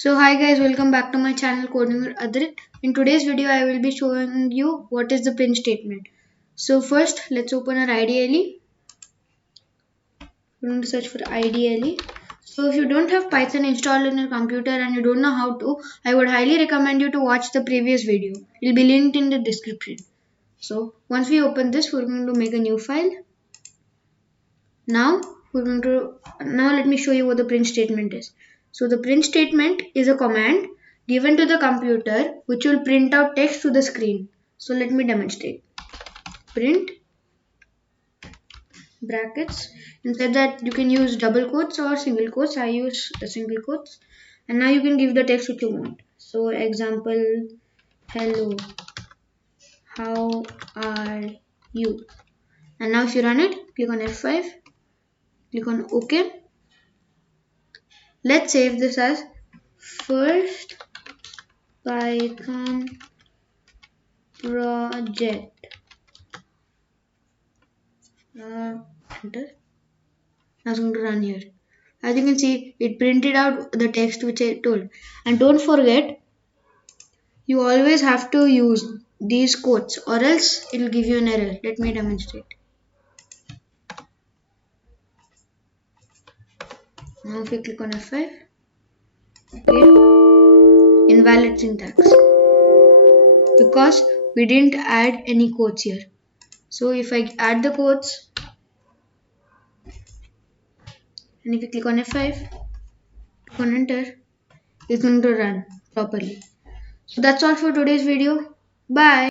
So hi guys, welcome back to my channel Coding with Adhrit. In today's video I will be showing you what is the print statement. So first let's open our IDLE. We're going to search for IDLE. So if you don't have Python installed in your computer and you don't know how to, I would highly recommend you to watch the previous video. It will be linked in the description. So once we open this, we're going to make a new file. Now let me show you what the print statement is. So the print statement is a command given to the computer which will print out text to the screen. So let me demonstrate. Print brackets. Inside that you can use double quotes or single quotes. I use the single quotes. And now you can give the text which you want. So example, hello, how are you? And now if you run it, click on F5, click on OK. Let's save this as first Python project. Enter. Now it's going to run here. As you can see, it printed out the text which I told. And don't forget, you always have to use these quotes or else it will give you an error. Let me demonstrate. Now if you click on F5, okay, invalid syntax because we didn't add any quotes here. So if I add the quotes and if you click on F5, click on enter, it's going to run properly. So that's all for today's video. Bye.